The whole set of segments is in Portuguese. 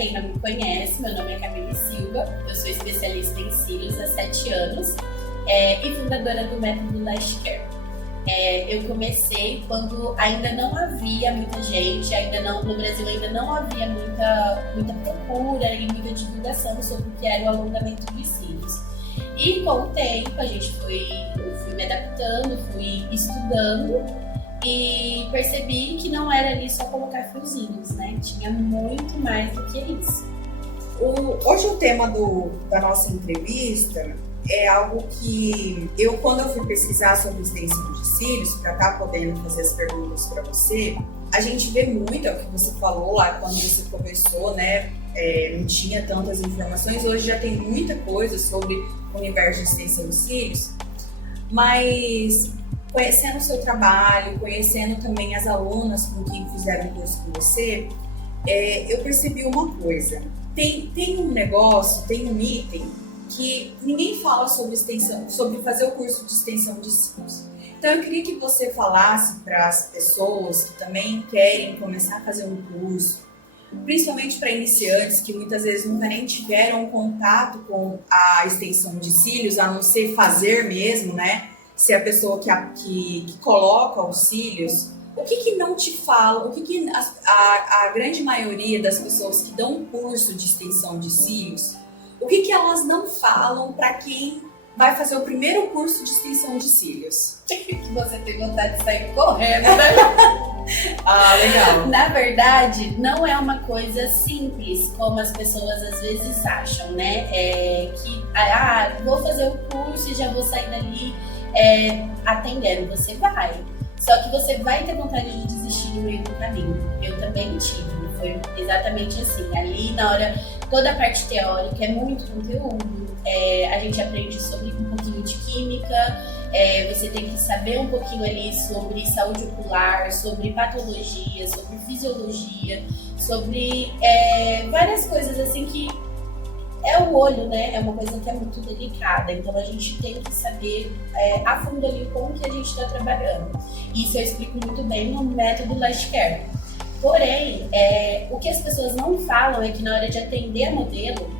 quem não me conhece, meu nome é Camille Silva, eu sou especialista em cílios há 7 anos e fundadora do método Lash Care. Eu comecei quando ainda não havia muita gente, no Brasil ainda não havia muita procura e muita divulgação sobre o que era o alongamento dos cílios. E com o tempo eu fui me adaptando, fui estudando e percebi que não era ali só colocar fiozinhos, né? Tinha muito mais do que isso. Hoje o tema da nossa entrevista é algo que quando eu fui pesquisar sobre extensão de cílios, para estar podendo fazer as perguntas para você, a gente vê muito, é o que você falou lá quando você começou, né? Não tinha tantas informações, hoje já tem muita coisa sobre o universo de extensão de cílios, mas conhecendo o seu trabalho, conhecendo também as alunas com quem fizeram o curso com você, eu percebi uma coisa. Tem um negócio, tem um item que ninguém fala sobre sobre fazer o curso de extensão de cílios. Então eu queria que você falasse para as pessoas que também querem começar a fazer um curso, principalmente para iniciantes que muitas vezes nunca nem tiveram contato com a extensão de cílios, a não ser fazer mesmo, né? Ser a pessoa que coloca os cílios. O que não te fala, o que a grande maioria das pessoas que dão um curso de extensão de cílios, o que elas não falam para quem vai fazer o primeiro curso de extensão de cílios? Que você tem vontade de sair correndo, né? Legal. Na verdade, não é uma coisa simples, como as pessoas às vezes acham, né? Vou fazer o curso e já vou sair dali atendendo. Você vai. Só que você vai ter vontade de desistir no meio do caminho. Eu também tive. Foi exatamente assim. Ali, na hora, toda a parte teórica é muito conteúdo. A gente aprende sobre um pouquinho de química. Você tem que saber um pouquinho ali sobre saúde ocular, sobre patologia, sobre fisiologia, sobre várias coisas assim que é o olho, né? É uma coisa que é muito delicada. Então a gente tem que saber a fundo ali como que a gente está trabalhando. Isso eu explico muito bem no método Lash Care. Porém, o que as pessoas não falam é que na hora de atender a modelo,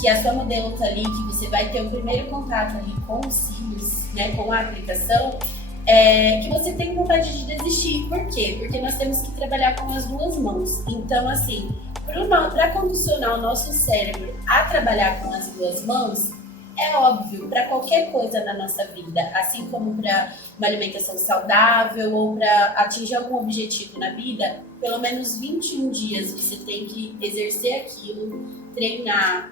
que a sua modelo tá ali, que você vai ter o primeiro contato ali com os cílios, né, com a aplicação, que você tem vontade de desistir. Por quê? Porque nós temos que trabalhar com as duas mãos. Então, assim, para condicionar o nosso cérebro a trabalhar com as duas mãos, é óbvio, para qualquer coisa na nossa vida, assim como para uma alimentação saudável ou para atingir algum objetivo na vida, pelo menos 21 dias você tem que exercer aquilo, treinar,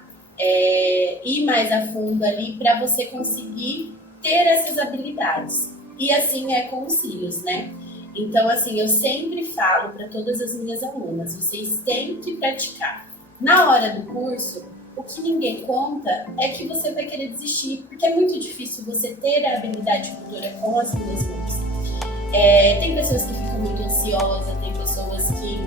ir mais a fundo ali para você conseguir ter essas habilidades. E assim é com os cílios, né? Então, assim, eu sempre falo para todas as minhas alunas, vocês têm que praticar. Na hora do curso, o que ninguém conta é que você vai querer desistir, porque é muito difícil você ter a habilidade motora com as duas mãos. Tem pessoas que ficam muito ansiosas, tem pessoas que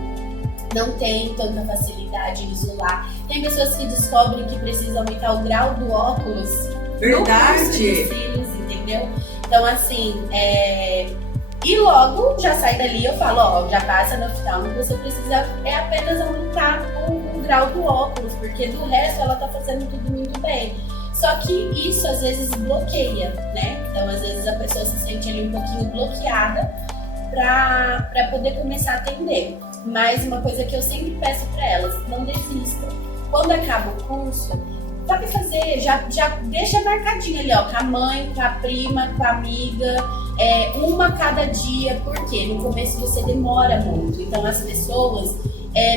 não têm tanta facilidade em isolar, tem pessoas que descobrem que precisam aumentar o grau do óculos. Verdade! No curso de cílios, entendeu? Então, assim, e logo já sai dali, eu falo, já passa no oftalmo, você precisa apenas aumentar o grau do óculos, porque do resto ela tá fazendo tudo muito bem. Só que isso às vezes bloqueia, né? Então às vezes a pessoa se sente ali um pouquinho bloqueada para poder começar a atender. Mas uma coisa que eu sempre peço para elas, não desistam. Quando acaba o curso, vai fazer, já deixa marcadinho ali, ó, com a mãe, com a prima, com a amiga, uma cada dia, porque no começo você demora muito. Então as pessoas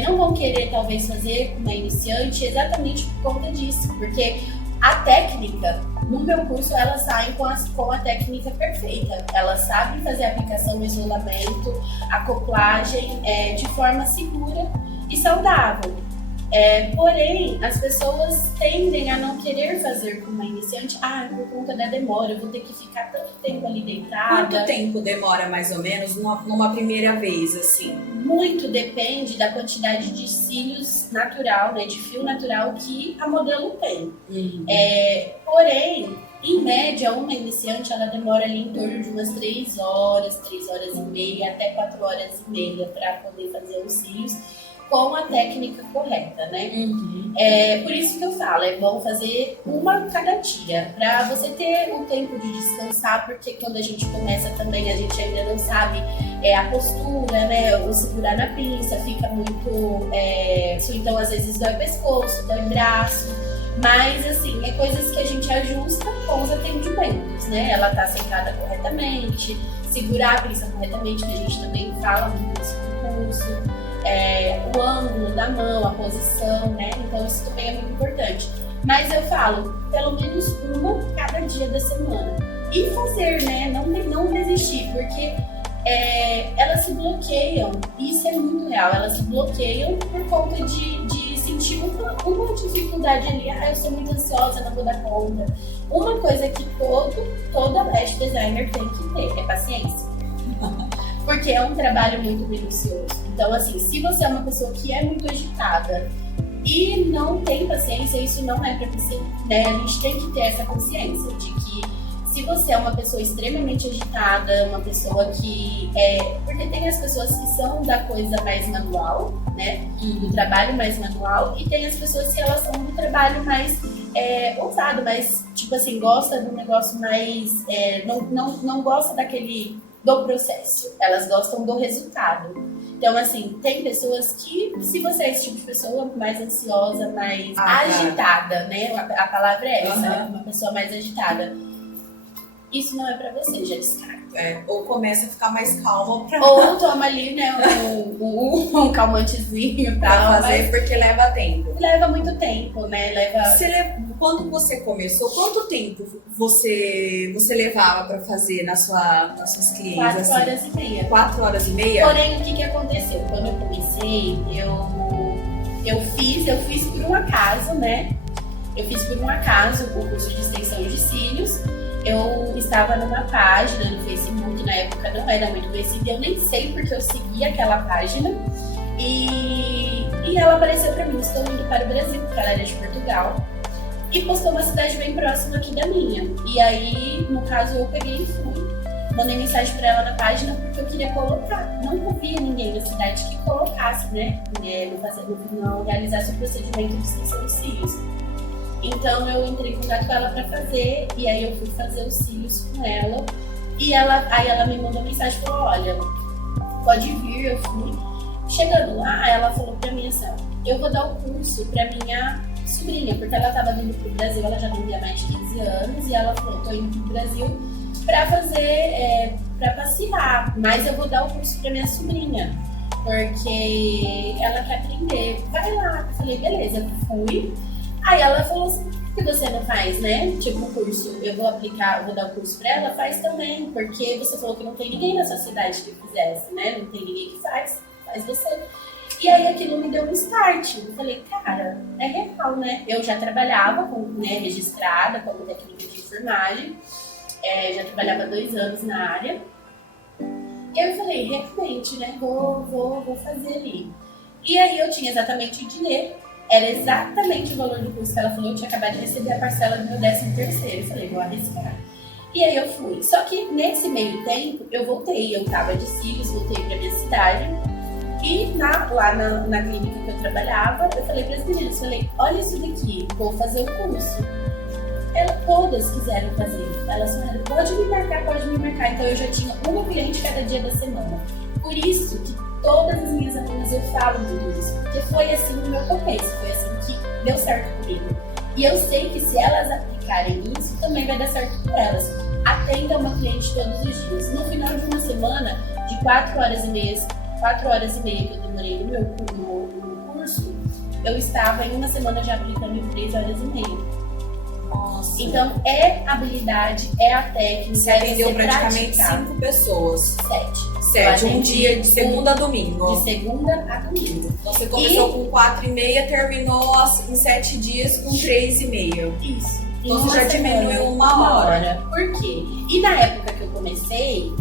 não vão querer talvez fazer com uma iniciante exatamente por conta disso, porque a técnica, no meu curso, elas saem com a técnica perfeita. Elas sabem fazer a aplicação, o isolamento, a acoplagem de forma segura e saudável. Porém, as pessoas tendem a não querer fazer com uma iniciante, por conta da demora, eu vou ter que ficar tanto tempo ali deitada. Quanto tempo demora, mais ou menos, numa primeira vez, assim? Muito depende da quantidade de cílios natural, né, de fio natural que a modelo tem. Porém, em média, uma iniciante, ela demora ali em torno de umas 3 horas e meia, até 4 horas e meia para poder fazer os cílios. com a técnica correta, né? Por isso que eu falo, é bom fazer uma cada dia, para você ter o tempo de descansar, porque quando a gente começa também, a gente ainda não sabe a postura, né? O segurar na pinça fica muito... então, às vezes, dói o pescoço, dói o braço, mas, assim, é coisas que a gente ajusta com os atendimentos, né? Ela tá sentada corretamente, segurar a pinça corretamente, que a gente também fala muito isso no curso. O ângulo da mão, a posição, né? Então isso também é muito importante. Mas eu falo, pelo menos uma cada dia da semana. E fazer, né? Não desistir, porque elas se bloqueiam. Isso é muito real. Elas se bloqueiam por conta de sentir uma dificuldade ali. Eu sou muito ansiosa, não vou dar conta. Uma coisa que toda lash designer tem que ter é paciência. Porque é um trabalho muito minucioso. Então, assim, se você é uma pessoa que é muito agitada e não tem paciência, isso não é pra você, né? A gente tem que ter essa consciência de que se você é uma pessoa extremamente agitada, uma pessoa que porque tem as pessoas que são da coisa mais manual, né? Do trabalho mais manual, e tem as pessoas que elas são do trabalho mais ousado, mais, tipo assim, gosta do negócio mais... não gosta do processo, elas gostam do resultado. Então, assim, tem pessoas que, se você é esse tipo de pessoa, mais ansiosa, mais agitada, né? A palavra é essa, uma pessoa mais agitada. Isso não é pra você, já descarta. Ou começa a ficar mais calma ou toma ali, né, um calmantezinho e tal. Pra fazer, porque leva tempo. Leva muito tempo, né? Quando você começou, quanto tempo você levava pra fazer nas suas clientes? 4 horas e meia. 4 horas e meia? Porém, o que aconteceu? Quando eu comecei, eu fiz por um acaso, né? Eu fiz por um acaso o curso de extensão de cílios. Eu estava numa página no Facebook, na época não era muito conhecida, eu nem sei porque eu segui aquela página. E ela apareceu pra mim, estou indo para o Brasil, porque ela era de Portugal. E postou uma cidade bem próxima aqui da minha. E aí, no caso, eu peguei e fui. Mandei mensagem pra ela na página porque eu queria colocar. Não havia ninguém na cidade que colocasse, né? Não realizasse o procedimento de extensão de cílios. Então eu entrei em contato com ela pra fazer, e aí eu fui fazer os cílios com ela. E aí ela me mandou mensagem e falou, olha, pode vir, eu fui. Chegando lá, ela falou pra mim assim, eu vou dar o curso pra minha sobrinha, porque ela tava vindo pro Brasil, ela já vivia mais de 15 anos, e ela falou, tô indo pro Brasil pra fazer, pra passear, mas eu vou dar o curso pra minha sobrinha, porque ela quer aprender, vai lá. Eu falei, beleza, fui. Aí ela falou assim, por que você não faz, né? Tipo, o curso, eu vou dar o curso pra ela, faz também, porque você falou que não tem ninguém na sua cidade que fizesse, né? Não tem ninguém que faz você. E aí aquilo me deu um start. Eu falei, cara, é real, né? Eu já trabalhava registrada como técnica de enfermagem, já trabalhava 2 anos na área. E aí eu falei, realmente, né? Vou fazer ali. E aí eu tinha exatamente o dinheiro. Era exatamente o valor do curso que ela falou. Eu tinha acabado de receber a parcela do meu 13º. Eu falei, vou arriscar. E aí eu fui. Só que nesse meio tempo, eu voltei. Eu tava de cílios, voltei pra minha cidade. E lá na clínica que eu trabalhava, eu falei para as meninas, olha isso daqui, vou fazer o curso. Todas quiseram fazer. Elas falaram, pode me marcar. Então eu já tinha uma cliente cada dia da semana. Por isso que todas as minhas alunas eu falo muito isso, porque foi assim no meu começo, foi assim que deu certo comigo. E eu sei que se elas aplicarem isso, também vai dar certo com elas. Atenda uma cliente todos os dias. No final de uma semana, de 4 horas e meia que eu demorei no meu curso, eu estava em uma semana já aplicando em 3 horas e meia. Nossa. Então, é habilidade, é a técnica. Você atendeu praticamente 5 pessoas. 7. Um dia de segunda a domingo. De segunda a domingo. Então você começou com 4,5, terminou em 7 dias com 3,5. Isso. Então você já diminuiu uma hora. Por quê? E na época que eu comecei,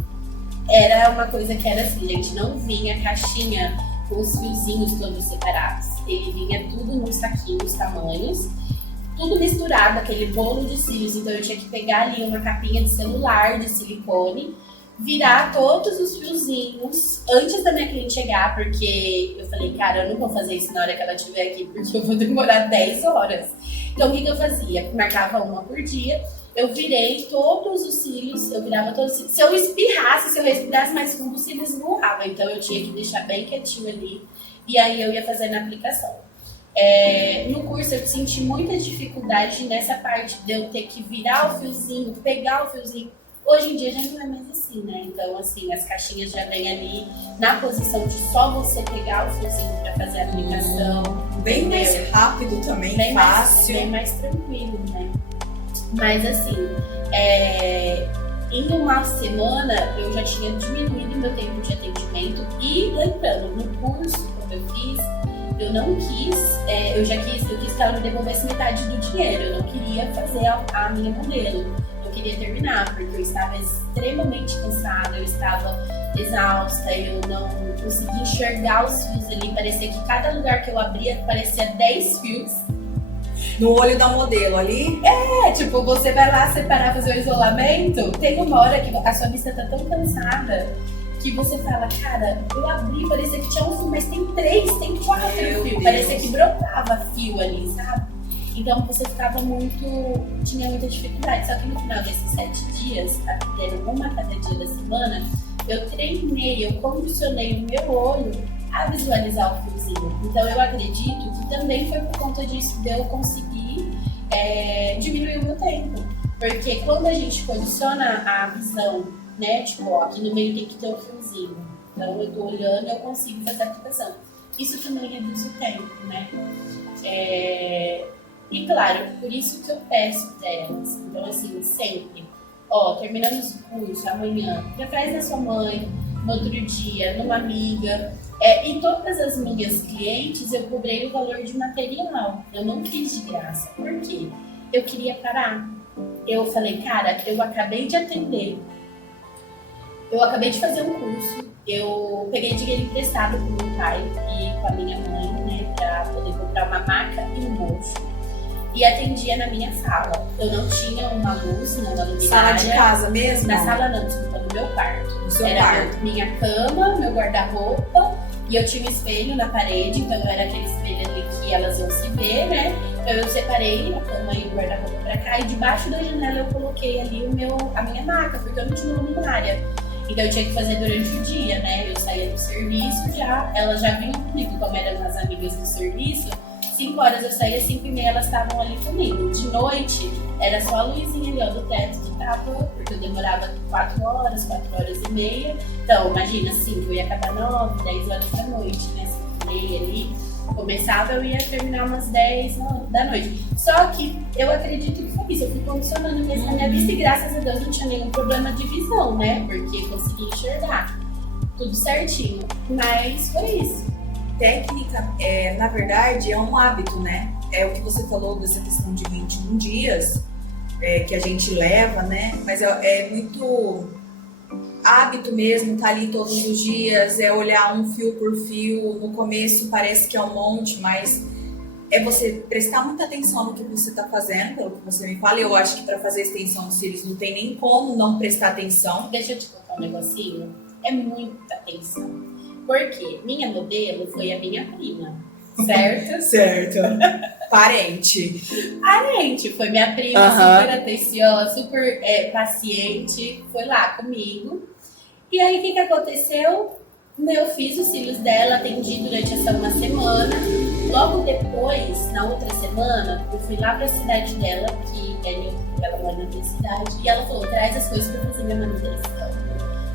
era uma coisa que era assim, gente, não vinha caixinha com os fiozinhos todos separados. Ele vinha tudo nos saquinhos, tamanhos, tudo misturado, aquele bolo de cílios. Então eu tinha que pegar ali uma capinha de celular de silicone, virar todos os fiozinhos antes da minha cliente chegar, porque eu falei, cara, eu não vou fazer isso na hora que ela estiver aqui, porque eu vou demorar 10 horas. Então, o que eu fazia? Marcava uma por dia, eu virei todos os cílios, eu virava todos os cílios. Se eu espirrasse, se eu respirasse mais fundo, os cílios esmurravam. Então, eu tinha que deixar bem quietinho ali, e aí eu ia fazendo a aplicação. No curso, eu senti muita dificuldade nessa parte de eu ter que virar o fiozinho, pegar o fiozinho. Hoje em dia já não é mais assim, né? Então, assim, as caixinhas já vêm ali na posição de só você pegar o fiozinho para fazer a aplicação. Bem mais rápido também, bem fácil. Bem mais tranquilo, né? Mas, assim, em uma semana eu já tinha diminuído meu tempo de atendimento. E, lembrando, no curso, quando eu fiz, eu não quis, eu quis que ela me devolvesse metade do dinheiro. Eu não queria fazer a minha modelo. Queria terminar, porque eu estava extremamente cansada, eu estava exausta, eu não conseguia enxergar os fios ali, parecia que cada lugar que eu abria parecia 10 fios. No olho da modelo ali? Tipo, você vai lá separar, fazer o isolamento, tem uma hora que a sua vista tá tão cansada que você fala, cara, eu abri, parecia que tinha um fio, mas tem 3, tem 4 fios, parecia que brotava fio ali, sabe? Então você tinha muita dificuldade. Só que no final desses 7 dias, tendo uma a cada dia da semana, eu treinei, eu condicionei o meu olho a visualizar o fiozinho. Então eu acredito que também foi por conta disso de eu conseguir diminuir o meu tempo. Porque quando a gente condiciona a visão, né, tipo, ó, aqui no meio tem que ter um fiozinho. Então eu tô olhando e eu consigo fazer a aplicação. Isso também reduz o tempo, né? E claro, por isso que eu peço para elas. Então, assim, sempre, terminamos o curso, amanhã, já traz na sua mãe, no outro dia, numa amiga. E todas as minhas clientes, eu cobrei o valor de material. Eu não fiz de graça. Por quê? Eu queria parar. Eu falei, cara, eu acabei de atender. Eu acabei de fazer um curso. Eu peguei dinheiro emprestado com meu pai e com a minha mãe, né, para poder comprar uma maca e um bolso. E atendia na minha sala. Eu não tinha uma luz, não, uma luminária. Sala de casa mesmo? Na sala não, desculpa, no meu quarto. No seu era quarto. Minha cama, meu guarda-roupa, e eu tinha um espelho na parede, então era aquele espelho ali que elas iam se ver, né? Então eu separei a cama e o guarda-roupa pra cá, e debaixo da janela eu coloquei ali a minha maca, porque eu não tinha luminária. Então eu tinha que fazer durante o dia, né? Eu saía do serviço elas já vinham comigo, como eram as amigas do serviço. 5 horas eu saía, 5h30 elas estavam ali comigo. De noite, era só a luzinha ali, ó, do teto que tava, porque eu demorava 4 horas e meia. Então, imagina, 5, eu ia acabar 9, 10 horas da noite, né? 5h30 ali. Começava, eu ia terminar umas 10 da noite. Só que eu acredito que foi isso, eu fui condicionando mesmo a minha vista e graças a Deus não tinha nenhum problema de visão, né? Porque consegui enxergar tudo certinho. Mas foi isso. Técnica, na verdade, é um hábito, né? É o que você falou dessa questão de 21 dias que a gente leva, né? Mas é muito hábito mesmo, tá ali todos os dias, olhar um fio por fio. No começo parece que é um monte, mas é você prestar muita atenção no que você tá fazendo, pelo que você me fala. Eu acho que para fazer extensão dos cílios não tem nem como não prestar atenção. Deixa eu te contar um negocinho. É muita atenção. Porque minha modelo foi a minha prima, certo? Certo. Parente. Foi minha prima, super atenciosa, super paciente, foi lá comigo. E aí, o que aconteceu? Eu fiz os cílios dela, atendi durante essa uma semana. Logo depois, na outra semana, eu fui lá pra cidade dela, que ela mora na minha cidade, e ela falou, traz as coisas pra fazer minha manutenção.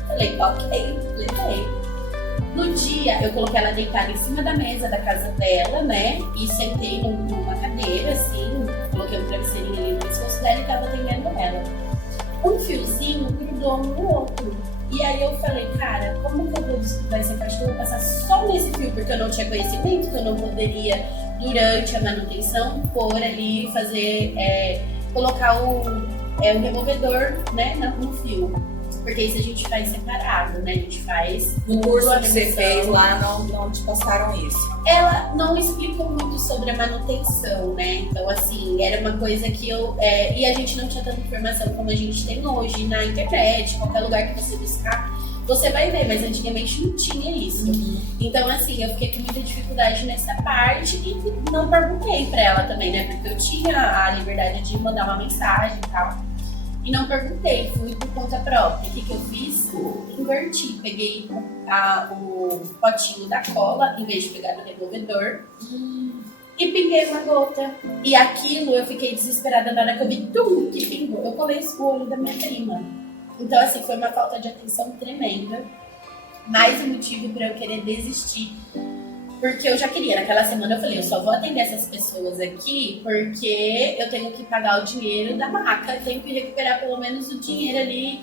Falei, ok, levei. No dia, eu coloquei ela deitada em cima da mesa da casa dela, né? E sentei numa cadeira, assim, coloquei um travesseirinho ali no pescoço dela e tava atendendo ela. Um fiozinho grudou um no outro. E aí eu falei, cara, como que eu vou descobrir essa parte? Eu vou passar só nesse fio, porque eu não tinha conhecimento, que eu não poderia, durante a manutenção, pôr ali, fazer, colocar o removedor, né, no fio. Porque isso a gente faz separado, né? A gente faz No curso que você manutenção. fez lá, não te passaram isso? Ela não explicou muito sobre a manutenção, né? Então, assim, era uma coisa que eu... e a gente não tinha tanta informação como a gente tem hoje na internet, qualquer lugar que você buscar, você vai ver, mas antigamente não tinha isso. Então, assim, eu fiquei com muita dificuldade nessa parte e não perguntei pra ela também, né? Porque eu tinha a liberdade de mandar uma mensagem e tal. E não perguntei, fui por conta própria. O que eu fiz? Inverti. Peguei o potinho da cola, em vez de pegar no removedor, e pinguei uma gota. E aquilo, eu fiquei desesperada na hora que eu vi que pingou. Eu colei o olho da minha prima. Então, assim, foi uma falta de atenção tremenda. Mais um motivo para eu querer desistir. Porque eu já queria, naquela semana eu falei, eu só vou atender essas pessoas aqui porque eu tenho que pagar o dinheiro da maca, eu tenho que recuperar pelo menos o dinheiro ali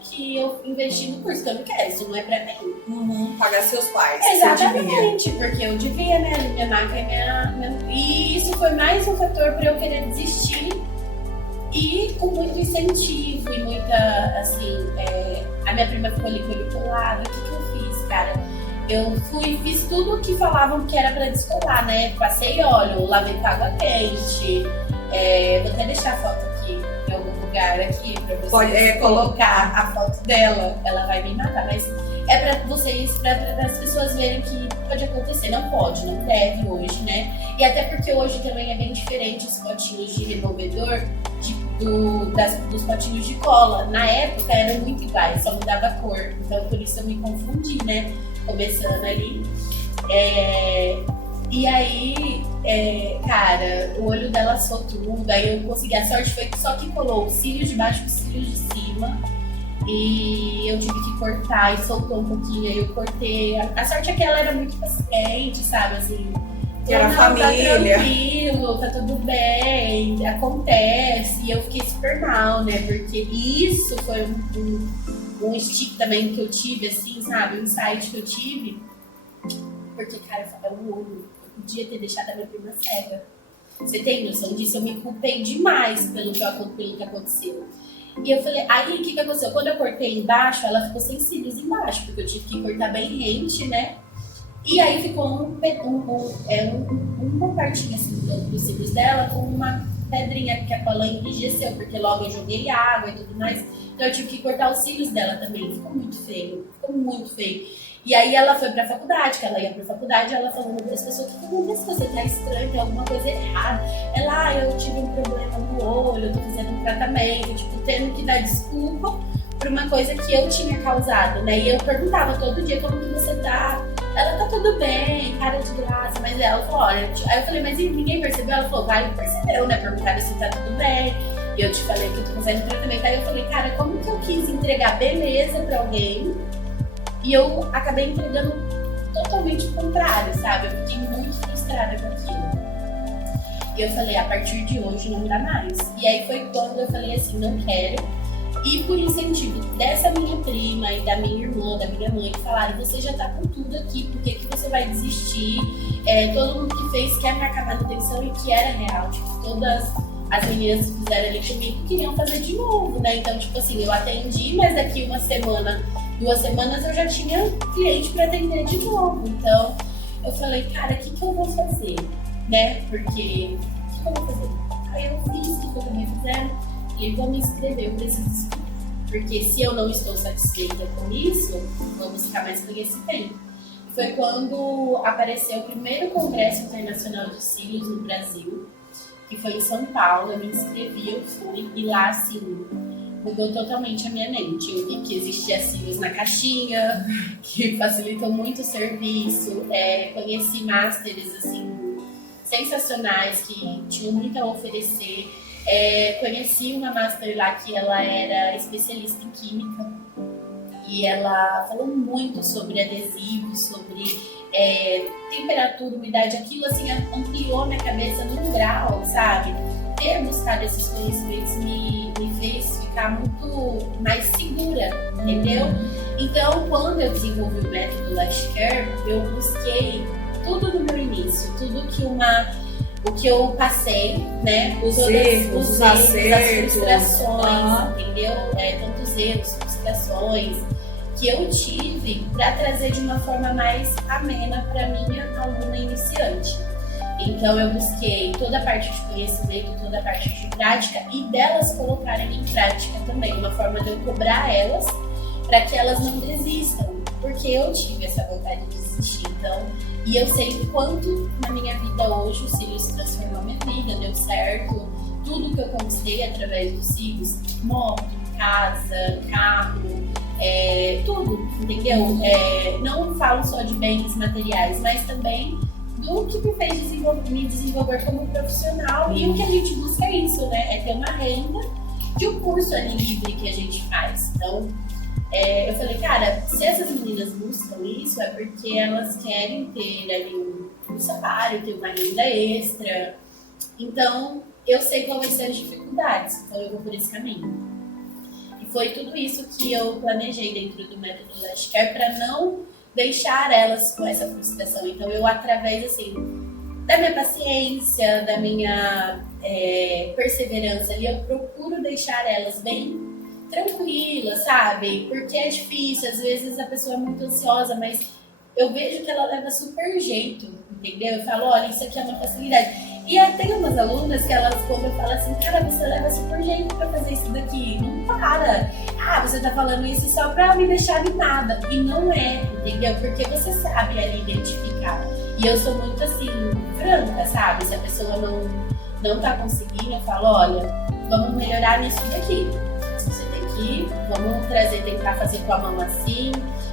que eu investi no curso, que eu não quero, isso não é pra mim. Pagar seus pais. Exatamente, porque eu devia, né, minha maca e E isso foi mais um fator pra eu querer desistir e com muito incentivo e muita, assim, a minha prima ficou ali com ele colado, o que eu fiz, cara? Eu fiz tudo o que falavam que era pra descolar, né? Passei óleo, lavei com água quente. Vou até deixar a foto aqui em algum lugar aqui pra você Pode, colocar a foto dela. Ela vai me matar, mas é pra vocês, pra as pessoas verem que pode acontecer. Não pode, não deve hoje, né? E até porque hoje também é bem diferente os potinhos de removedor dos potinhos de cola. Na época eram muito iguais, só mudava a cor. Então por isso eu me confundi, né? Começando ali. E aí, cara, o olho dela assou tudo. Aí eu consegui. A sorte foi que só que colou os cílios de baixo e os cílios de cima. E eu tive que cortar e soltou um pouquinho. Aí eu cortei. A sorte é que ela era muito paciente, sabe? Assim, era família. Tá tranquilo, tá tudo bem, acontece. E eu fiquei super mal, né? Porque isso foi um stick também que eu tive, assim, sabe? Um insight que eu tive. Porque, cara, eu podia ter deixado a minha prima cega. Você tem noção disso? Eu me culpei demais pelo que aconteceu. E eu falei, aí o que aconteceu? Quando eu cortei embaixo, ela ficou sem cílios embaixo, porque eu tive que cortar bem rente, né? E aí ficou uma partinha assim dos cílios dela com uma pedrinha que a cola enrijeceu, porque logo eu joguei água e tudo mais. Então eu tive que cortar os cílios dela também. Ficou muito feio. E aí ela foi pra faculdade, que ela ia pra faculdade, ela falando para as pessoas, o que aconteceu? Você tá estranho, tem alguma coisa errada. Ela, eu tive um problema no olho, eu tô fazendo um tratamento, tipo, tendo que dar desculpa por uma coisa que eu tinha causado, né? E eu perguntava todo dia como que você tá. Ela tá tudo bem, cara de graça, mas ela falou, olha, aí eu falei, mas ninguém percebeu? Ela falou, vai, percebeu, né? Perguntaram se tá tudo bem. E eu te falei que eu tô fazendo tratamento. Aí eu falei, cara, como que eu quis entregar beleza pra alguém e eu acabei entregando totalmente o contrário, sabe? Eu fiquei muito frustrada com aquilo. E eu falei, a partir de hoje não dá mais. E aí foi quando eu falei assim, não quero. E por incentivo dessa minha prima e da minha irmã, da minha mãe, que falaram, você já tá com tudo aqui, por que você vai desistir? Todo mundo que fez quer marcar manutenção e que era real. Tipo, todas as meninas que fizeram ali comigo queriam fazer de novo, né? Então, tipo assim, eu atendi, mas daqui 2 semanas eu já tinha cliente para atender de novo. Então, eu falei, cara, o que eu vou fazer? Né? Porque, o que eu vou fazer? Aí eu fiz o que eu também fizeram. E vou me inscrever, eu preciso estudar. Porque se eu não estou satisfeita com isso, vou buscar mais conhecimento. Foi quando apareceu o primeiro Congresso Internacional de Cílios no Brasil, que foi em São Paulo. Eu me inscrevi, eu fui, e lá, assim, mudou totalmente a minha mente. Eu vi que existia cílios na caixinha, que facilitam muito o serviço. Conheci masters, assim, sensacionais, que tinham muito a oferecer. Conheci uma master lá que ela era especialista em química e ela falou muito sobre adesivos, sobre temperatura, umidade, aquilo assim ampliou minha cabeça num grau, sabe? Ter buscado esses conhecimentos me fez ficar muito mais segura, entendeu? Então, quando eu desenvolvi o método Lash Care, eu busquei tudo no meu início, tudo que o que eu passei, né? Os erros, as frustrações, entendeu? Tantos erros, frustrações que eu tive para trazer de uma forma mais amena para minha aluna iniciante. Então eu busquei toda a parte de conhecimento, toda a parte de prática e delas colocarem em prática também, uma forma de eu cobrar elas para que elas não desistam, porque eu tive essa vontade de desistir. Então, e eu sei o quanto na minha vida hoje o Cílios transformou minha vida, deu certo, tudo que eu conquistei através dos Cílios, moto, casa, carro, tudo, entendeu? Não falo só de bens materiais, mas também do que me fez me desenvolver como profissional. E o que a gente busca é isso, né? É ter uma renda de um curso ali livre que a gente faz. Então, eu falei, cara, se essas meninas buscam isso, é porque elas querem ter ali um salário, ter uma renda extra. Então, eu sei quais são as dificuldades, então eu vou por esse caminho. E foi tudo isso que eu planejei dentro do método Lash Care para não deixar elas com essa frustração. Então eu, através assim, da minha paciência, da minha perseverança ali, eu procuro deixar elas bem tranquilas, sabe? Porque é difícil, às vezes a pessoa é muito ansiosa, mas eu vejo que ela leva super jeito, entendeu? Eu falo, olha, isso aqui é uma facilidade. E tem umas alunas que elas, quando eu falo assim, cara, você leva super jeito pra fazer isso daqui, não para. Você tá falando isso só pra me deixar animada. E não é, entendeu? Porque você sabe ali identificar. E eu sou muito assim, franca, sabe? Se a pessoa não tá conseguindo, eu falo, olha, vamos melhorar nisso daqui. Você tem que ir, vamos tentar fazer com a mão assim.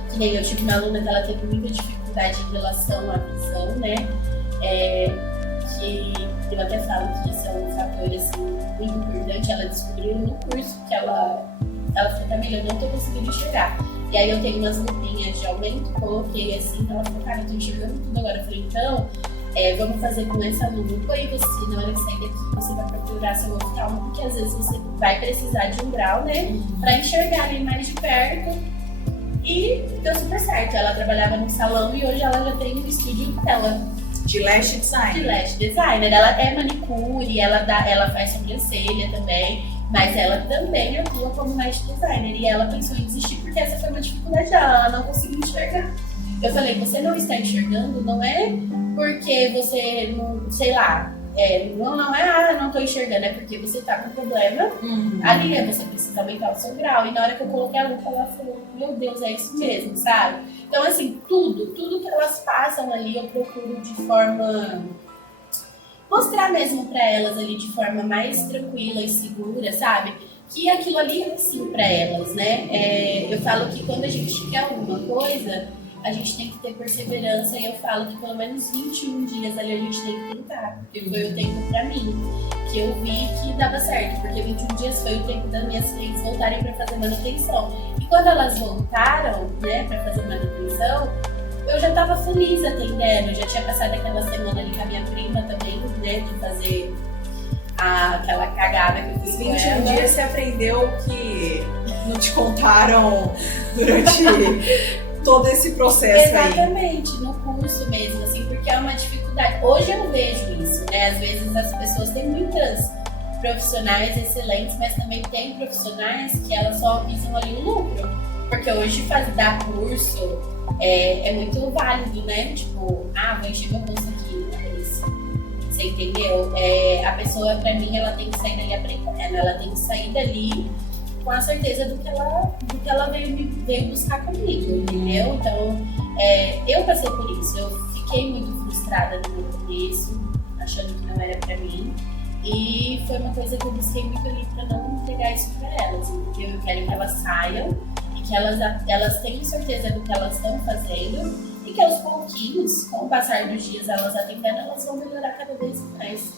Que nem eu tive uma aluna que ela teve muita dificuldade em relação à visão, né? Que eu até falo que isso é um fator assim, muito importante. Ela descobriu no curso que ela falou, Camila, eu não tô conseguindo enxergar. E aí eu tenho umas lupinhas de aumento, coloquei assim, então ela falou, cara, eu tô enxergando tudo agora. Eu falei, então, vamos fazer com essa lupa e você, na hora que sair daqui, você vai procurar seu oftalmo, porque às vezes você vai precisar de um grau, né, pra enxergar ali mais de perto. E deu super certo. Ela trabalhava no salão e hoje ela já tem um estúdio dela. De lash design. De lash designer. Ela é manicure, ela faz sobrancelha também, mas ela também atua como lash designer. E ela pensou em desistir porque essa foi uma dificuldade dela, ela não conseguiu enxergar. Eu falei, você não está enxergando, não é porque você, não, sei lá, não estou enxergando, é porque você está com problema ali, você precisa aumentar o seu grau. E na hora que eu coloquei a lupa, ela falou, meu Deus, é isso mesmo, sabe? Então, assim, tudo que elas passam ali, eu procuro de forma... mostrar mesmo pra elas ali de forma mais tranquila e segura, sabe? Que aquilo ali é assim pra elas, né? Eu falo que quando a gente quer alguma coisa, a gente tem que ter perseverança, e eu falo que pelo menos 21 dias ali a gente tem que tentar, porque foi o tempo pra mim, que eu vi que dava certo, porque 21 dias foi o tempo das minhas clientes voltarem pra fazer manutenção. E quando elas voltaram, né, pra fazer manutenção, eu já tava feliz atendendo, eu já tinha passado aquela semana ali com a minha prima também, né, de fazer aquela cagada que eu fiz com ela. 21 dias você aprendeu que não te contaram durante todo esse processo. Exatamente, no curso mesmo, assim, porque é uma dificuldade. Hoje eu vejo isso, né? Às vezes as pessoas têm muitas profissionais excelentes, mas também tem profissionais que elas só visam ali o lucro. Porque hoje dar curso é muito válido, né? Tipo, vou encher meu curso aqui, não é isso. Você entendeu? A pessoa, pra mim, ela tem que sair dali aprendendo, ela tem que sair dali com a certeza do que ela veio buscar comigo, entendeu? Então, eu passei por isso. Eu fiquei muito frustrada no meu começo, achando que não era pra mim. E foi uma coisa que eu busquei muito ali pra não entregar isso pra elas, entendeu? Eu quero que elas saiam e que elas tenham certeza do que elas estão fazendo e que aos pouquinhos, com o passar dos dias, elas atendendo, elas vão melhorar cada vez mais.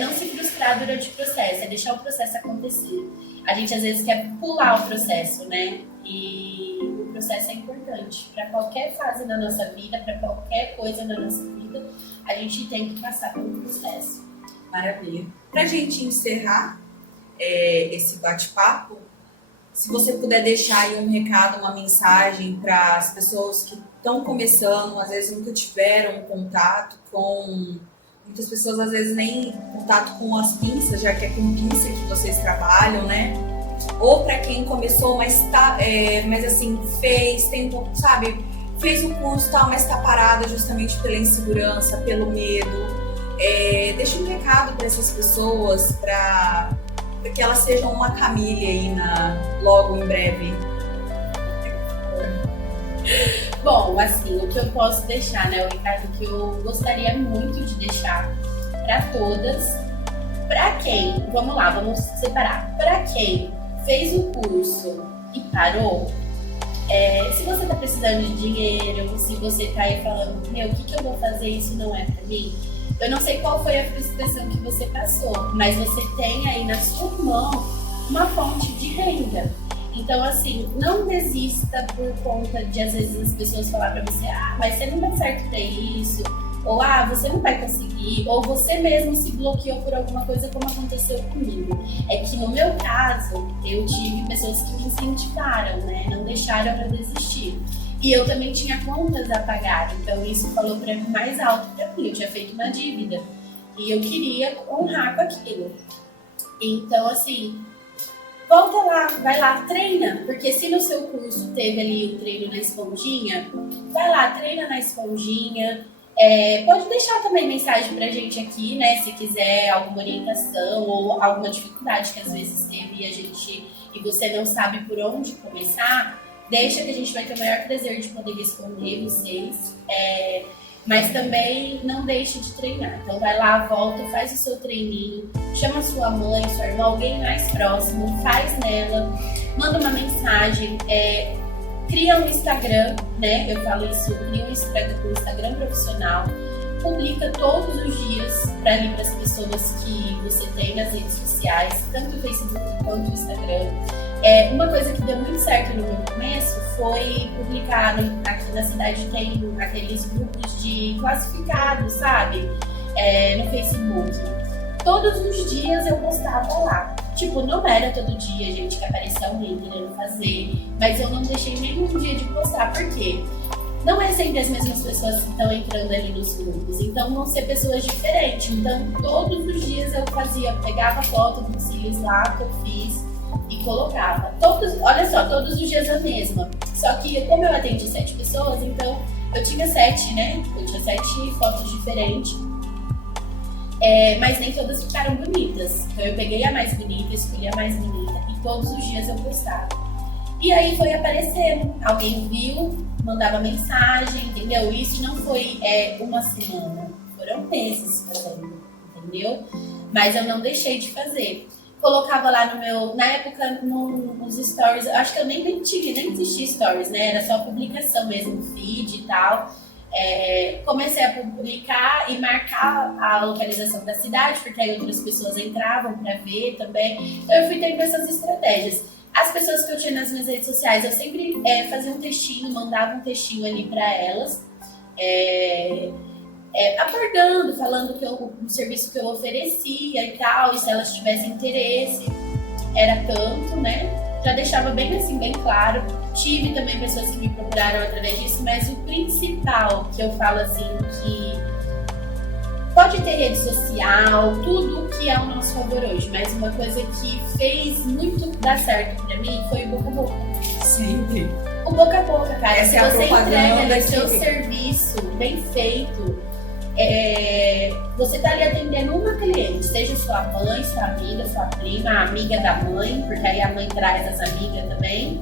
Não se frustrar durante o processo, é deixar o processo acontecer. A gente às vezes quer pular o processo, né? E o processo é importante. Para qualquer fase da nossa vida, para qualquer coisa da nossa vida, a gente tem que passar pelo processo. Maravilha. Pra gente encerrar esse bate-papo, se você puder deixar aí um recado, uma mensagem para as pessoas que estão começando, às vezes nunca tiveram contato com... Muitas pessoas às vezes nem contato com as pinças, já que é com pinça que vocês trabalham, né? ou para quem começou, mas mas assim, tem um pouco, sabe, fez o curso tal, mas está parada justamente pela insegurança, pelo medo. Deixa um recado para essas pessoas, para que elas sejam uma Camille aí logo em breve. Bom, assim, o que eu posso deixar, né, o recado que eu gostaria muito de deixar para todas, para quem, vamos lá, vamos separar, para quem fez o curso e parou, se você tá precisando de dinheiro, se você tá aí falando, o que eu vou fazer, isso não é para mim, eu não sei qual foi a frustração que você passou, mas você tem aí na sua mão uma fonte de renda. Então, assim, não desista por conta de, às vezes, as pessoas falar pra você, mas você não dá certo pra isso, ou você não vai conseguir, ou você mesmo se bloqueou por alguma coisa, como aconteceu comigo. É que no meu caso, eu tive pessoas que me incentivaram, né? Não deixaram eu desistir. E eu também tinha contas a pagar, então isso falou pra mim mais alto pra mim. Eu tinha feito uma dívida e eu queria honrar com aquilo. Então, assim, volta lá, vai lá, treina, porque se no seu curso teve ali o treino na esponjinha, vai lá, treina na esponjinha. Pode deixar também mensagem pra gente aqui, né, se quiser alguma orientação ou alguma dificuldade que às vezes teve e você não sabe por onde começar, deixa que a gente vai ter o maior prazer de poder responder vocês. Mas também não deixe de treinar. Então vai lá, volta, faz o seu treininho, chama sua mãe, sua irmã, alguém mais próximo, faz nela, manda uma mensagem, cria um Instagram, né? Eu falo isso, cria um Instagram profissional, publica todos os dias para as pessoas que você tem nas redes sociais, tanto o Facebook quanto o Instagram. Uma coisa que deu muito certo no meu começo foi publicar, aqui na cidade tem aqueles grupos de classificados, sabe? No Facebook. Todos os dias eu postava lá. Tipo, não era todo dia, gente, que aparecia alguém querendo fazer, mas eu não deixei nenhum dia de postar, por quê? Não é sempre as mesmas pessoas que estão entrando ali nos grupos, então vão ser pessoas diferentes. Então, todos os dias eu pegava foto dos cílios lá que eu fiz e colocava. Olha só, todos os dias a mesma. Só que, como eu atendi 7 pessoas, então eu tinha 7, né? Eu tinha 7 fotos diferentes. Mas nem todas ficaram bonitas. Então eu peguei a mais bonita, escolhi a mais bonita e todos os dias eu postava. E aí foi aparecendo. Alguém viu, mandava mensagem, entendeu? Isso não foi uma semana, foram meses fazendo, entendeu? Mas eu não deixei de fazer. Colocava lá na época, nos stories, acho que eu nem existia stories, né? Era só publicação mesmo, feed e tal. Comecei a publicar e marcar a localização da cidade, porque aí outras pessoas entravam para ver também. Então eu fui tendo essas estratégias. As pessoas que eu tinha nas minhas redes sociais, eu sempre fazia um textinho, mandava um textinho ali para elas, abordando, falando o serviço que eu oferecia e tal, e se elas tivessem interesse, era tanto, né? Já deixava bem assim, bem claro. Tive também pessoas que me procuraram através disso, mas o principal que eu falo assim, que pode ter rede social, tudo que é ao nosso favor hoje, mas uma coisa que fez muito dar certo pra mim foi o boca a boca. Sempre. O boca a boca, cara. Se você entrega seu que... serviço bem feito, você tá ali atendendo uma cliente, seja sua mãe, sua amiga, sua prima, a amiga da mãe, porque aí a mãe traz as amigas também.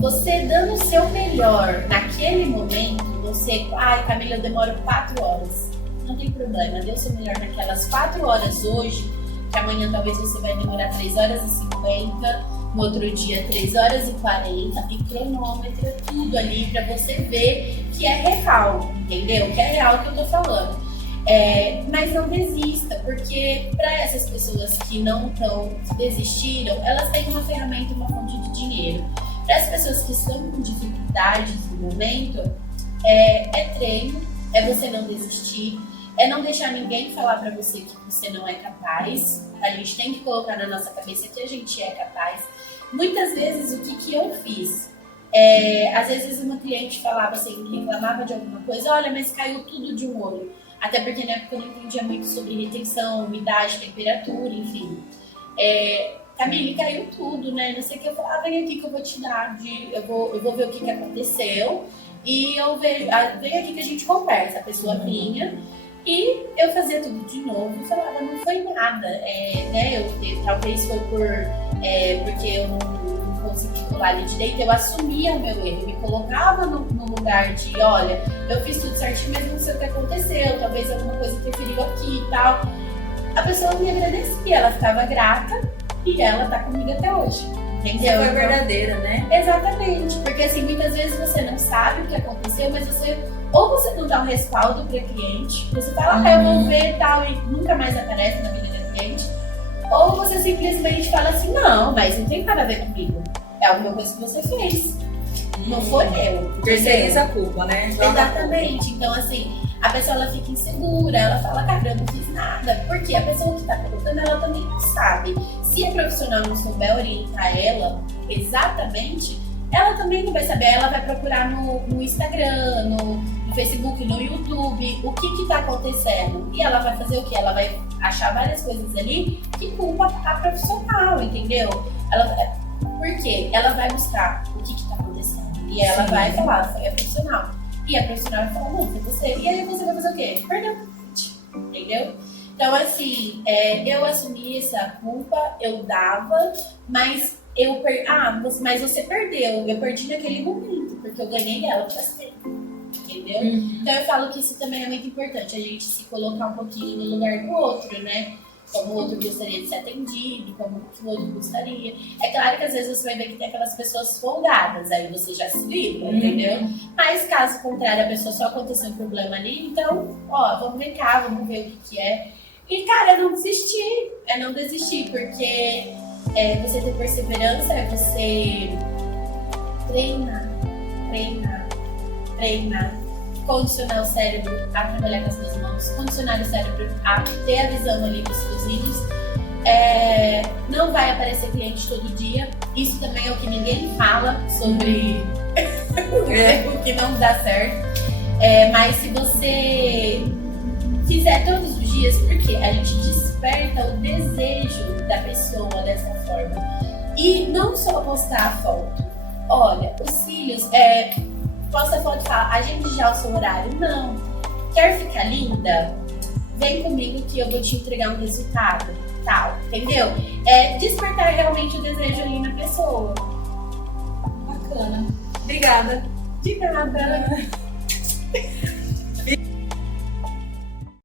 Você dando o seu melhor naquele momento, você, Camila, eu demoro 4 horas. Não tem problema, dê o seu melhor naquelas 4 horas hoje, que amanhã talvez você vai demorar 3 horas e 50, no outro dia 3 horas e 40, e cronômetra tudo ali pra você ver que é real, entendeu? Que é real o que eu tô falando. Mas não desista, porque para essas pessoas que que desistiram, elas têm uma ferramenta, uma fonte de dinheiro. Para as pessoas que estão com dificuldades no momento, treino, você não desistir, não deixar ninguém falar para você que você não é capaz. A gente tem que colocar na nossa cabeça que a gente é capaz. Muitas vezes, o que eu fiz? Às vezes uma cliente falava assim, reclamava de alguma coisa, olha, mas caiu tudo de um olho. Até porque na época eu não entendia muito sobre retenção, umidade, temperatura, enfim. Camille, caiu tudo, né? Não sei o que. Eu falei, vem aqui que eu vou te dar, eu vou ver o que aconteceu. E eu vejo, vem aqui que a gente conversa. A pessoa vinha e eu fazia tudo de novo e falava, não foi nada. Né? Talvez foi porque eu não consegui colar ali direito, eu assumia o meu erro, me colocava no lugar de, olha, eu fiz tudo certinho, mas não sei o que aconteceu, talvez alguma coisa interferiu aqui e tal. A pessoa me agradecia, ela ficava grata e ela tá comigo até hoje. Entendeu? Você foi verdadeira, né? Exatamente, porque assim, muitas vezes você não sabe o que aconteceu, mas você não dá um respaldo para cliente, você fala, eu vou ver tal, e nunca mais aparece na vida da cliente, ou você simplesmente fala assim, não, mas não tem nada a ver comigo, é alguma coisa que você fez, não foi eu. Terceiriza a culpa, né? Exatamente, então assim, a pessoa ela fica insegura, ela fala, cara, eu não fiz nada, porque a pessoa que tá colocando, ela também não sabe. Se a profissional não souber orientar ela exatamente, ela também não vai saber. Ela vai procurar no Instagram, no Facebook, no YouTube, o que tá acontecendo. E ela vai fazer o quê? Ela vai achar várias coisas ali que culpa a profissional, entendeu? Por quê? Ela vai buscar o que tá acontecendo. E ela vai falar, foi a profissional. E a profissional vai falar, não, foi você. E aí você vai fazer o quê? Perdeu. Entendeu? Então, assim, eu assumi essa culpa, eu dava, mas mas você perdeu. Eu perdi naquele momento, porque eu ganhei ela pra sempre. Entendeu? Então, eu falo que isso também é muito importante, a gente se colocar um pouquinho no lugar do outro, né? Como o outro gostaria de ser atendido, como o outro gostaria. É claro que às vezes você vai ver que tem aquelas pessoas folgadas, aí você já se liga, entendeu? Mas caso contrário, a pessoa só aconteceu um problema ali, então, vamos ver cá, vamos ver o que é. E, cara, não desistir, porque você ter perseverança, é você treinar, condicionar o cérebro a trabalhar com as suas mãos, condicionar o cérebro a ter a visão ali dos seus cílios. Não vai aparecer cliente todo dia, isso também é o que ninguém fala sobre o que não dá certo. Mas se você fizer todos os dias, porque a gente desperta o desejo da pessoa dessa forma. E não só postar a foto. Olha, os cílios, posta a foto e fala, agende já o seu horário. Não. Quer ficar linda? Vem comigo que eu vou te entregar um resultado. Tal, entendeu? Despertar realmente o desejo ali na pessoa. Bacana. Obrigada. De nada.